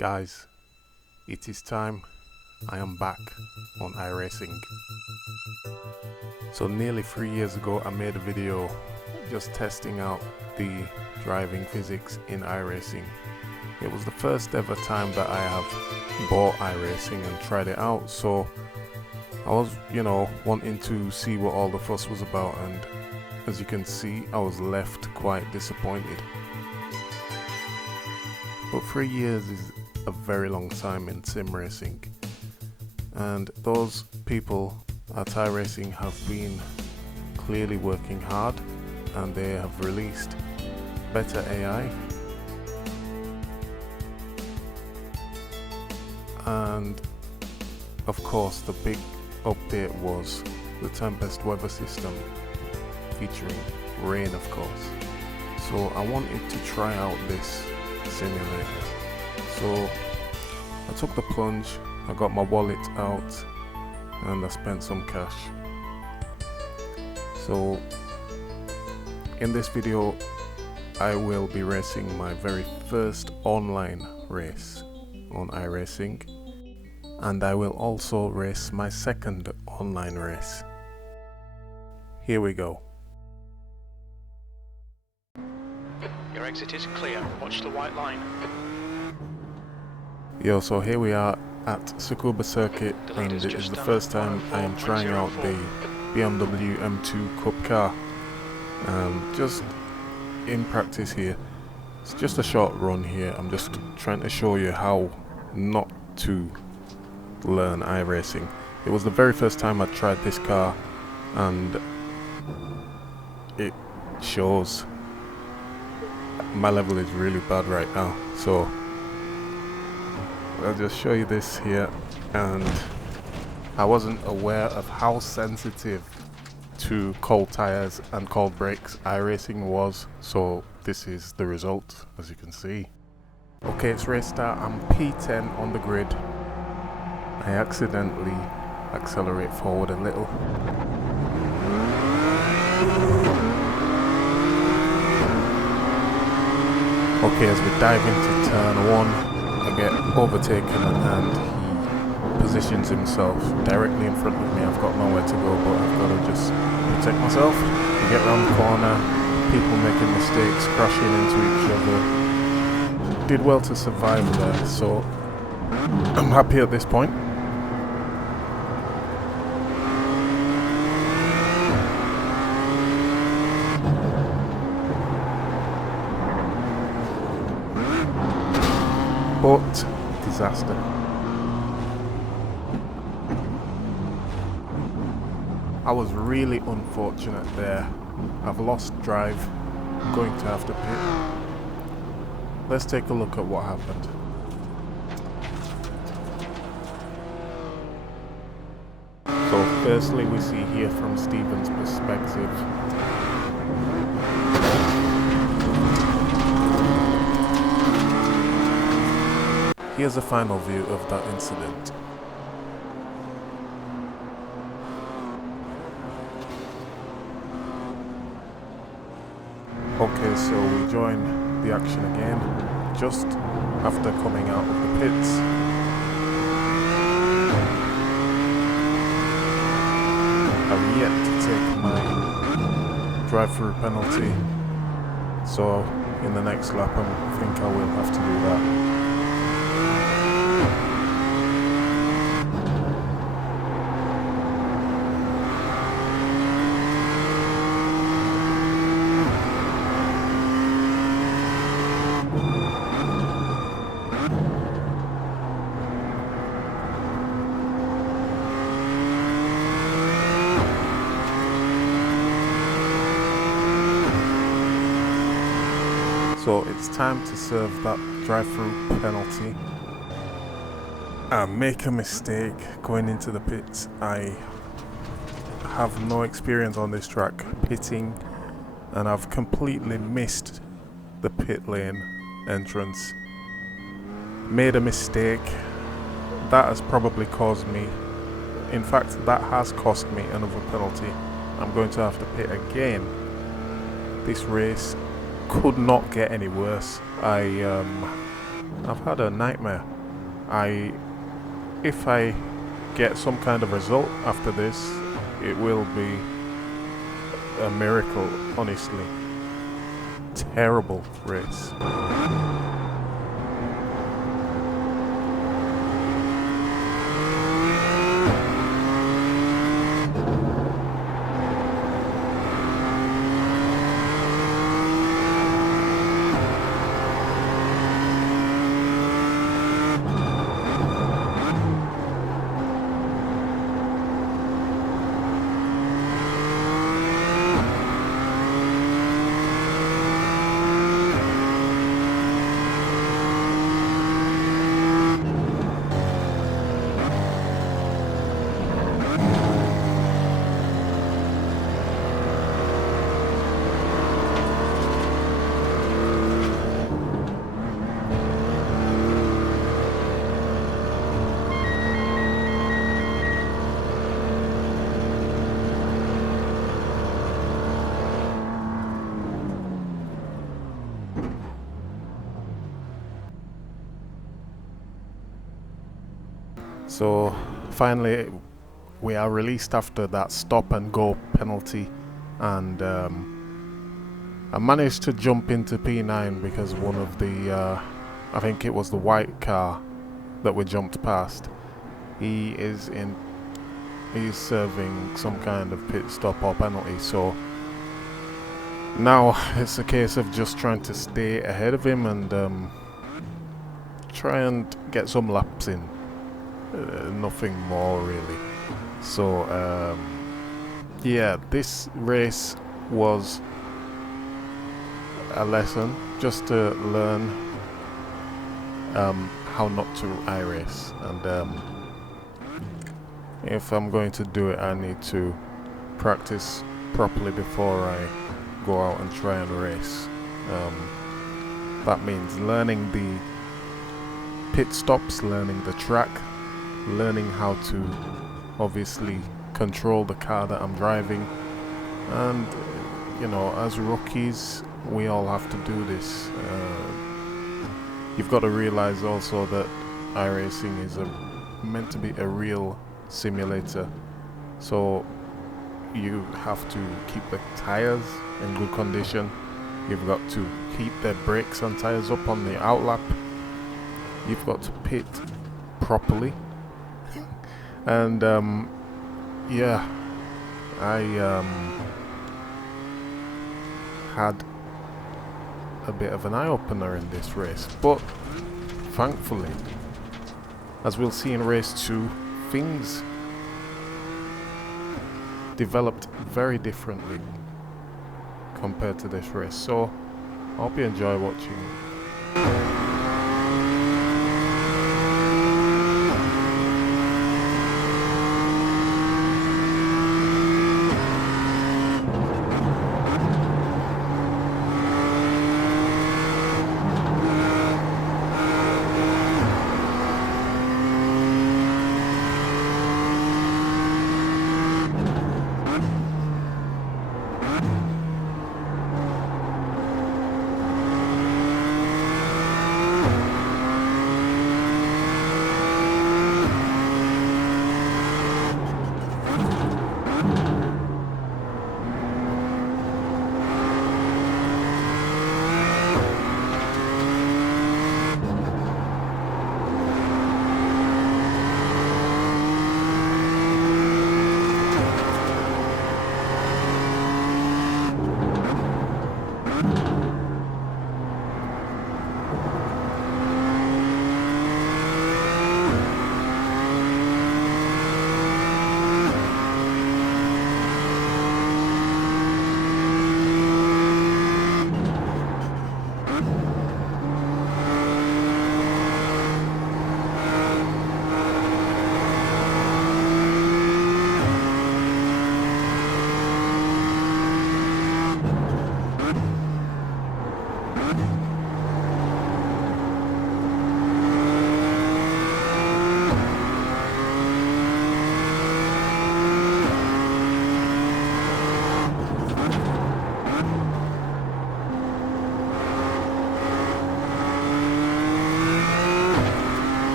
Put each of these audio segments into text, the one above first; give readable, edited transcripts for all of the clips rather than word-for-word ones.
Guys, it is time. I am back on iRacing. So nearly 3 years ago I made a video just testing out the driving physics in iRacing. It was the first ever time that I have bought iRacing and tried it out, so I was, wanting to see what all the fuss was about, and as you can see, I was left quite disappointed. But 3 years is a very long time in sim racing, and those people at iRacing have been clearly working hard, and they have released better AI and of course the big update was the Tempest weather system featuring rain, of course. So I wanted to try out this simulator. So I took the plunge, I got my wallet out, and I spent some cash. So in this video I will be racing my very first online race on iRacing, and I will also race my second online race. Here we go. Your exit is clear. Watch the white line. So here we are at Tsukuba circuit, and it is the first time I am trying out the BMW M2 Cup car. Just in practice here. It's just a short run here. I'm just trying to show you how not to learn iRacing. It was the very first time I tried this car, and it shows. My level is really bad right now, so I'll just show you this here. And I wasn't aware of how sensitive to cold tires and cold brakes iRacing was, so this is the result, as you can see. Okay, it's race start. I'm P10 on the grid. I accidentally accelerate forward a little. Okay, as we dive into turn 1, I get overtaken and he positions himself directly in front of me. I've got nowhere to go, but I've got to just protect myself. We get around the corner, people making mistakes, crashing into each other. Did well to survive there, so I'm happy at this point. But disaster. I was really unfortunate there. I've lost drive. I'm going to have to pit. Let's take a look at what happened. So firstly, we see here from Steven's perspective. Here's a final view of that incident. Okay, so we join the action again just after coming out of the pits. I've yet to take my drive-through penalty, so in the next lap I think I will have to do that. So it's time to serve that drive-through penalty. I make a mistake going into the pits. I have no experience on this track pitting, and I've completely missed the pit lane entrance. Made a mistake. That has probably caused me, in fact that has cost me another penalty. I'm going to have to pit again. This race could not get any worse. I I've had a nightmare. If I get some kind of result after this, it will be a miracle, honestly. Terrible race. So finally we are released after that stop and go penalty, and I managed to jump into P9 because one of the I think it was the white car that we jumped past, he's serving some kind of pit stop or penalty. So now it's a case of just trying to stay ahead of him and try and get some laps in. Nothing more really. So yeah, this race was a lesson just to learn how not to iRace, and if I'm going to do it, I need to practice properly before I go out and try and race. That means learning the pit stops, learning the track, learning how to obviously control the car that I'm driving, and you know, as rookies we all have to do this. You've got to realize also that iRacing is meant to be a real simulator, so you have to keep the tires in good condition, you've got to keep the brakes and tires up on the outlap, you've got to pit properly. And yeah, I had a bit of an eye-opener in this race, but thankfully, as we'll see in race 2, things developed very differently compared to this race. So I hope you enjoy watching.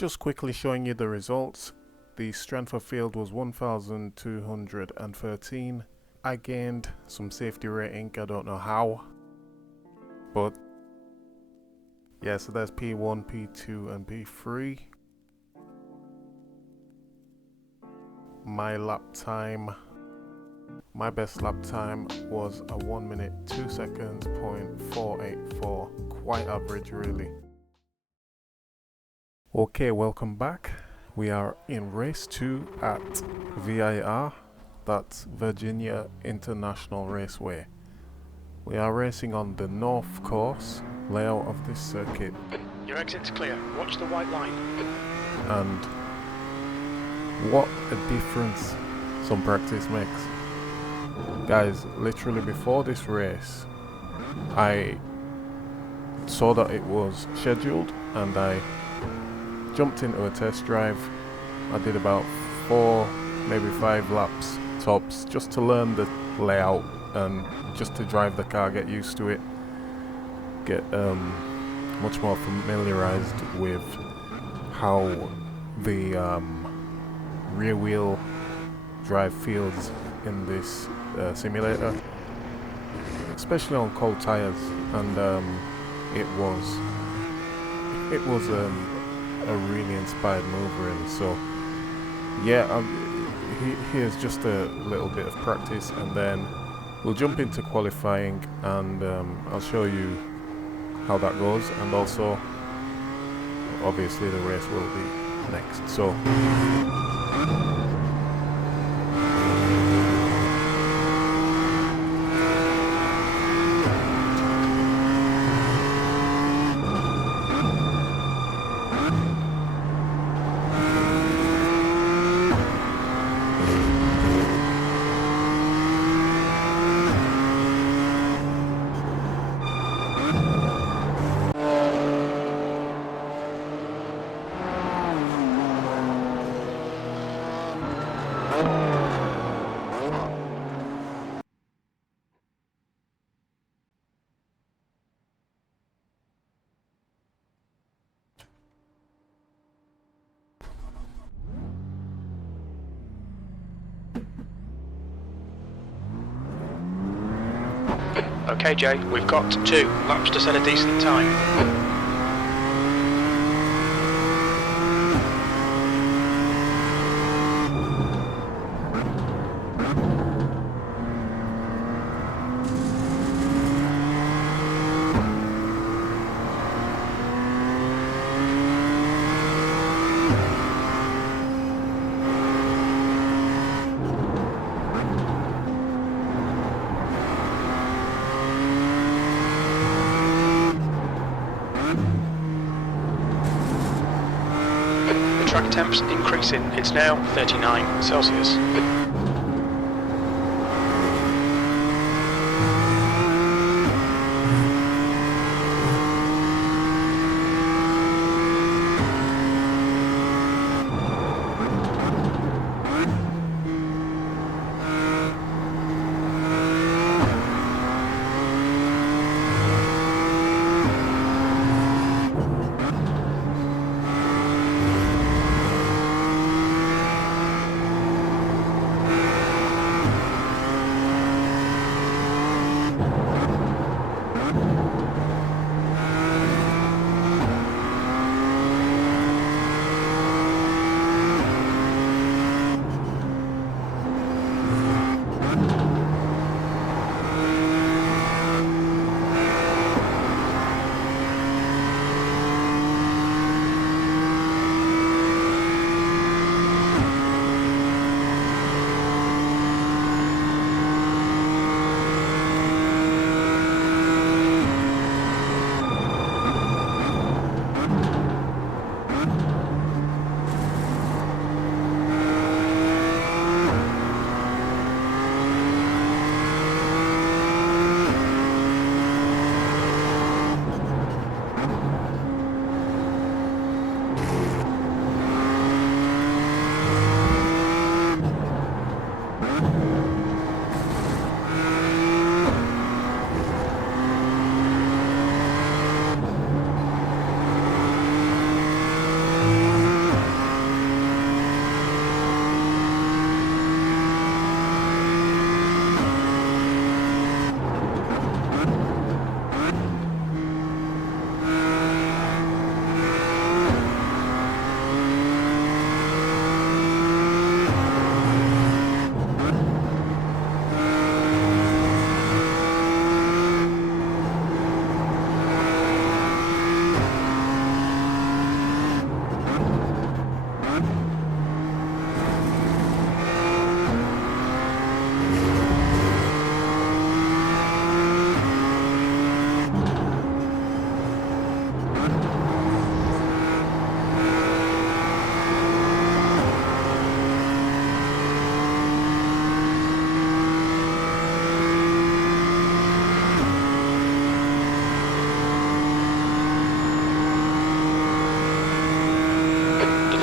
Just quickly showing you the results. The strength of field was 1,213. I gained some safety rating, I don't know how, but yeah, so there's P1, P2 and P3. My lap time, my best lap time was a 1 minute 2 seconds .484, quite average really. Okay, welcome back. We are in race 2 at VIR, that's Virginia International Raceway. We are racing on the north course layout of this circuit. Your exit's clear. Watch the white line. And what a difference some practice makes. Guys, literally before this race, I saw that it was scheduled and I jumped into a test drive. I did about 4, maybe 5 laps tops just to learn the layout and just to drive the car, get used to it, get much more familiarized with how the rear wheel drive feels in this simulator, especially on cold tires. And it was a really inspired move really. So yeah, here's just a little bit of practice and then we'll jump into qualifying and I'll show you how that goes, and also obviously the race will be next. So Okay, Jay, we've got 2 laps to set a decent time. Track temps increasing, it's now 39 Celsius.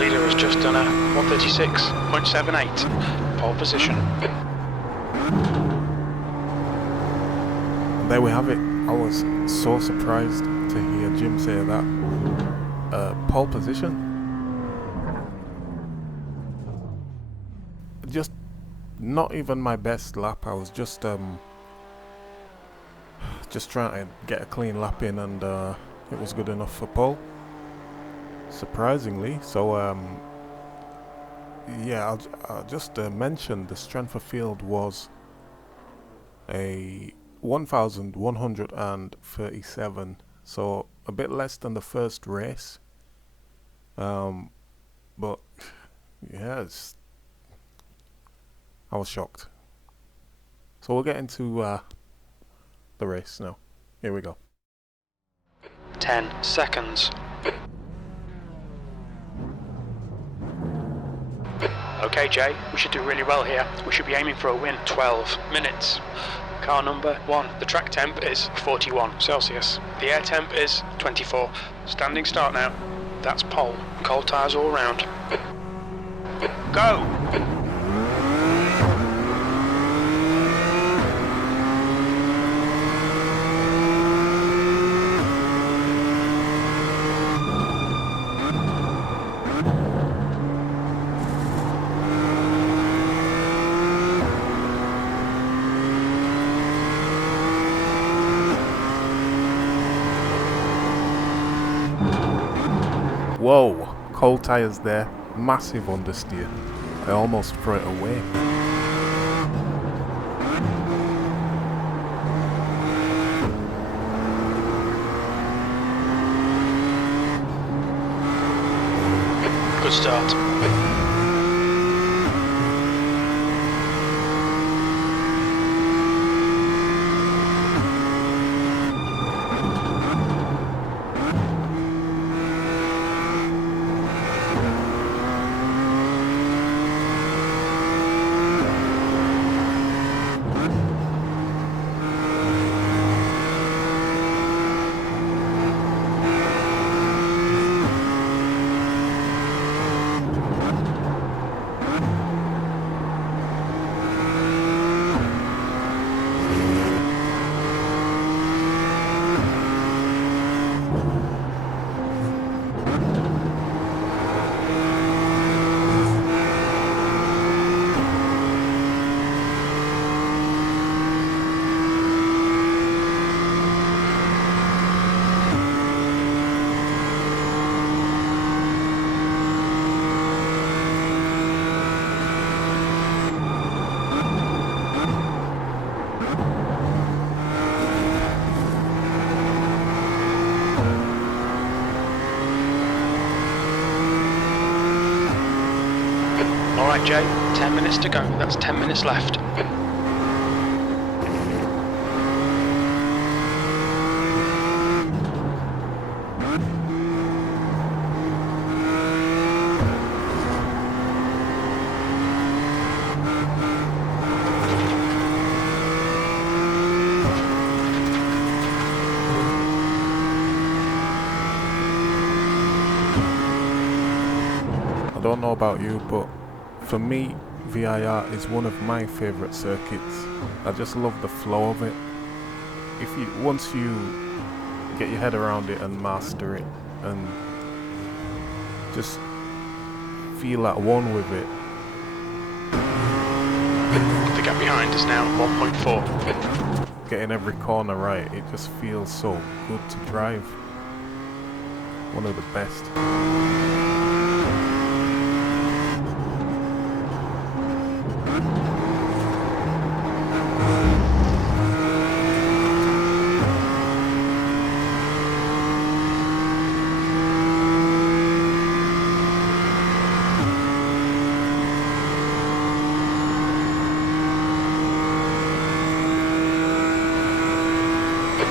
leader has just done a 136.78. Pole position. And there we have it. I was so surprised to hear Jim say that. Pole position. Just not even my best lap. I was just trying to get a clean lap in, and it was good enough for pole, surprisingly. So yeah, I'll just mention the strength of field was a 1,137, so a bit less than the first race, but yeah, I was shocked. So we'll get into the race now. Here we go. 10 seconds. Okay, Jay, we should do really well here. We should be aiming for a win. 12 minutes. Car number 1. The track temp is 41 Celsius. The air temp is 24. Standing start now. That's pole. Cold tyres all round. Go! Whoa, cold tyres there, massive understeer. I almost threw it away. Good start. Alright Jay, 10 minutes to go, that's 10 minutes left. I don't know about you, but for me, VIR is one of my favourite circuits. I just love the flow of it. Once you get your head around it and master it and just feel at one with it. The gap behind is now 1.4. Getting every corner right, it just feels so good to drive. One of the best.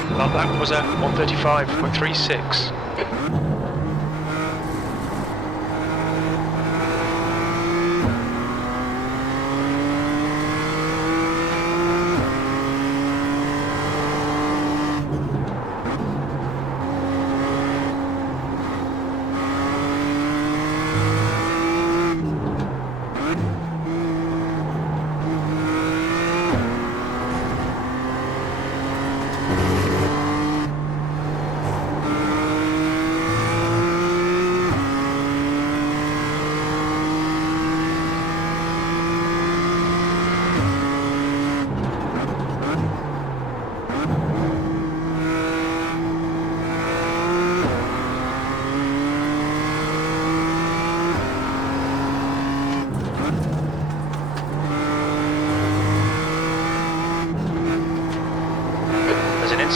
Well, that was a 135.36.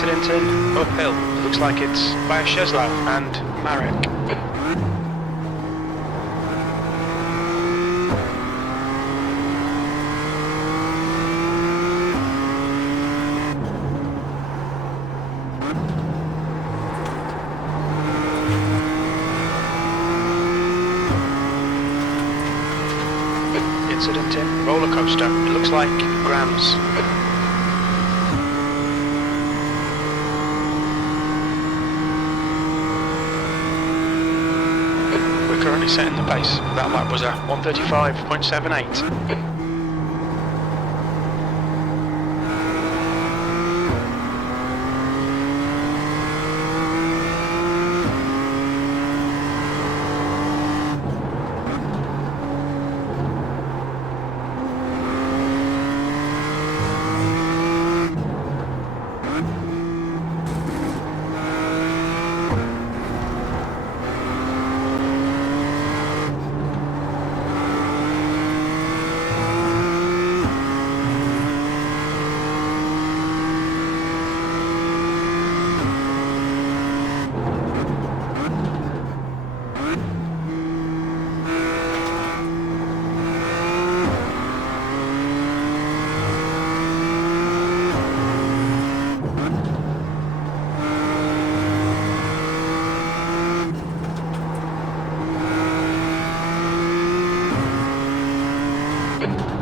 incident in uphill. It looks like it's by Shezlau and Marek. Incident in roller coaster. It looks like Grams. We're currently setting the pace. That lap was a 1:35.78.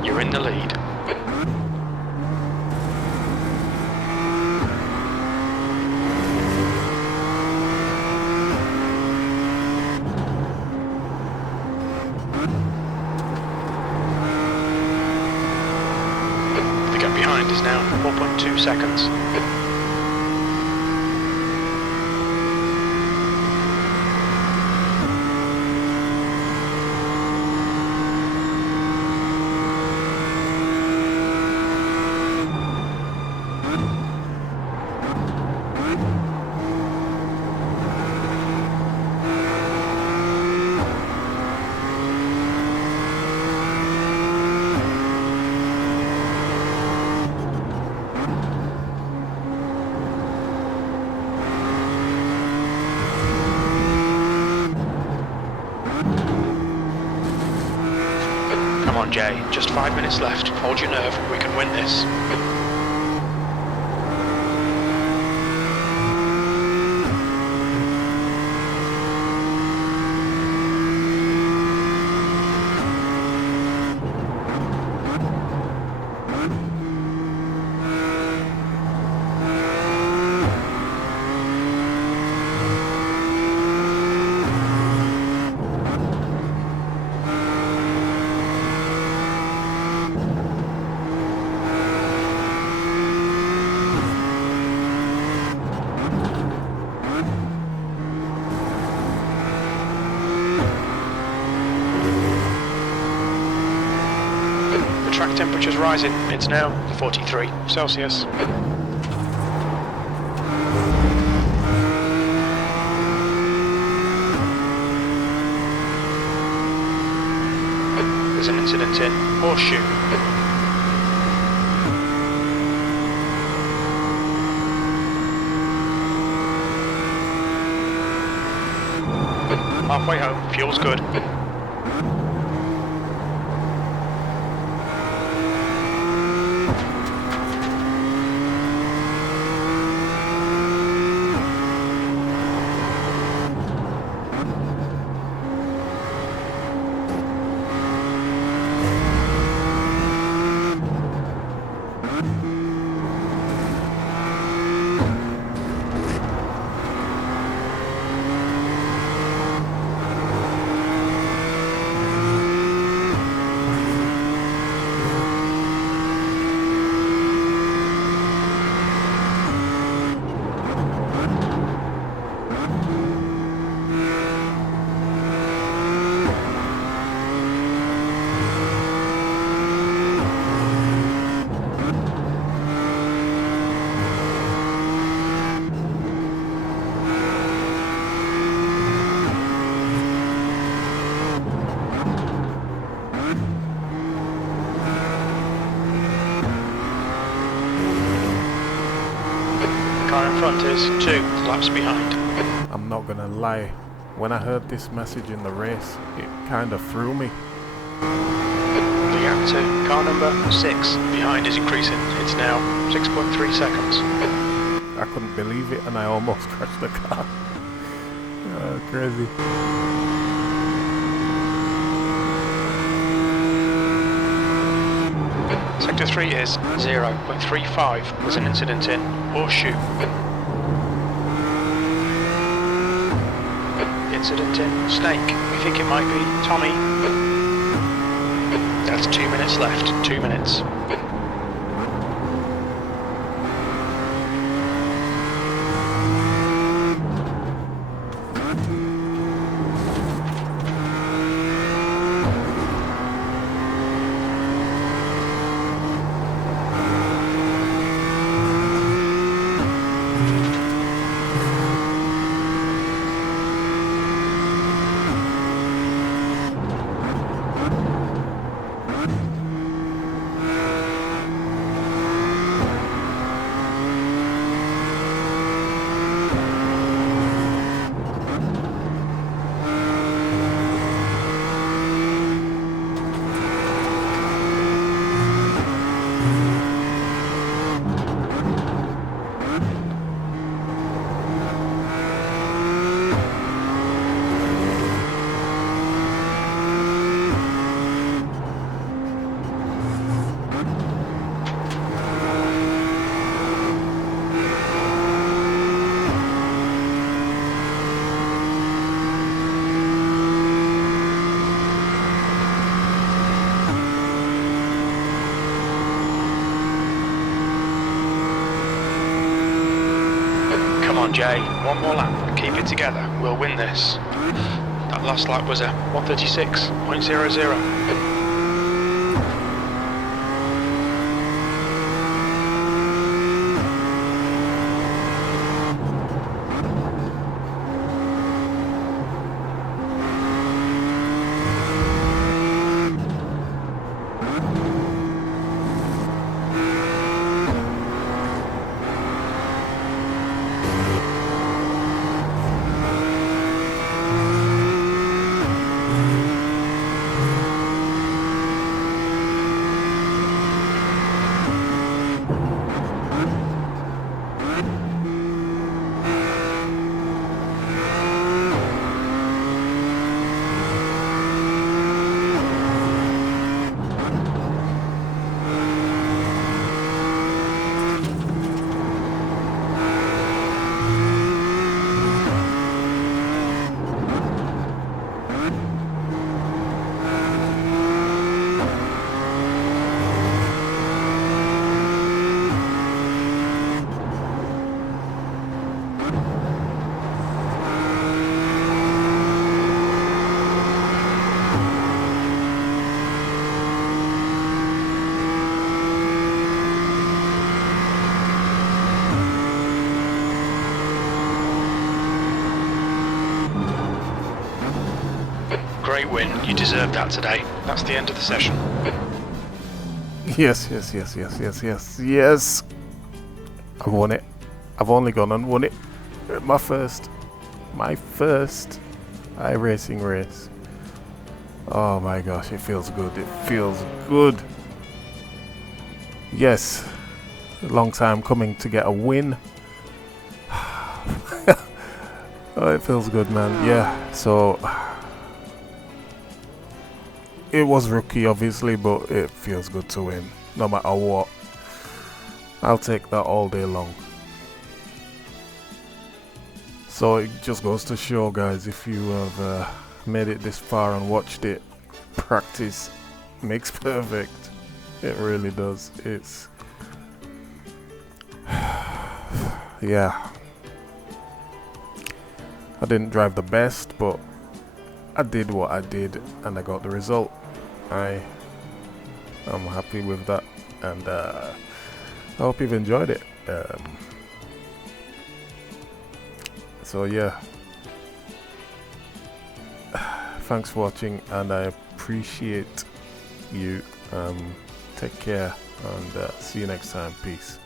You're in the lead. The gap behind is now 4.2 seconds. Come on, Jay, just 5 minutes left. Hold your nerve, we can win this. Track temperature's rising, it's now 43 Celsius. There's an incident in Horseshoe. Halfway home, fuel's good. is 2 laps behind. I'm not gonna lie, when I heard this message in the race, it kind of threw me. The gap to car number 6 behind is increasing. It's now 6.3 seconds. I couldn't believe it and I almost crashed the car. Oh, crazy. Sector 3 is 0.35. There's an incident in Horseshoe. Incident in Snake. We think it might be Tommy. That's 2 minutes left. 2 minutes. Jay, one more lap, keep it together, we'll win this. That last lap was a 136.00. Great win, you deserved that today. That's the end of the session. Yes. I've won it. I've only gone and won it. My first iRacing race. Oh my gosh, it feels good. It feels good. Yes, a long time coming to get a win. Oh, it feels good, man. Yeah, so it was rookie, obviously, but it feels good to win, no matter what. I'll take that all day long. So it just goes to show, guys, if you have made it this far and watched it, practice makes perfect. It really does. It's yeah. I didn't drive the best, but I did what I did and I got the result. I'm happy with that, and I hope you've enjoyed it. So yeah, thanks for watching and I appreciate you. Take care and see you next time. Peace.